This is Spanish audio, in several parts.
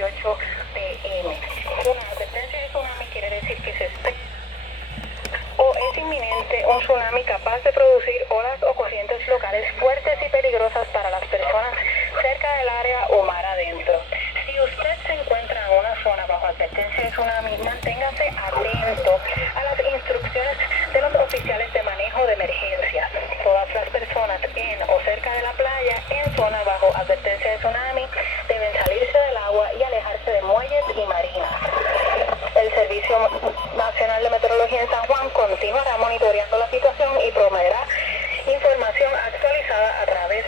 7:48 p.m. Una advertencia de tsunami quiere decir que se espera o es inminente un tsunami capaz de producir olas o corrientes locales fuertes y peligrosas para las personas cerca del área o mar adentro. Si usted se encuentra en una zona bajo advertencia de tsunami, manténgase atento a las instrucciones de los oficiales de manejo de emergencias. Todas las personas en o cerca de la playa en zona bajo advertencia de tsunami deben salirse del agua y alejarse de muelles y marinas. El Servicio Nacional de Meteorología en San Juan continuará monitoreando la situación y proveerá información actualizada a través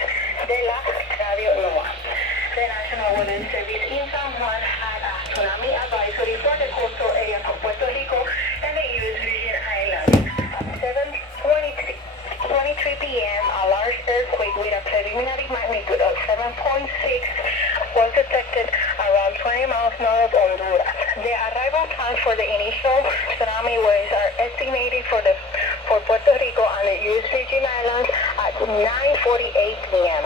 de la radio NOAA. The National Weather Service in San Juan had a tsunami advisory for the coastal areas of Puerto Rico and the U.S. Virgin Islands. 7:23 p.m. a large earthquake with a preliminary magnitude of 7.6 was detected around 20 miles north of Honduras. The arrival time for the initial tsunami waves are estimated for Puerto Rico and the U.S. Virgin Islands at 9:48 p.m.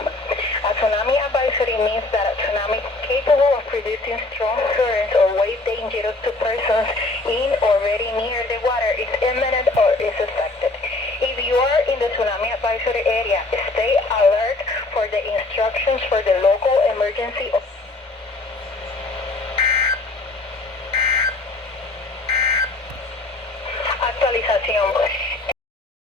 A tsunami advisory means that a tsunami capable of producing strong currents or wave dangerous to persons in or very near the water is imminent or is expected. If you are in the tsunami advisory area, stay alert for the instructions for the local emergency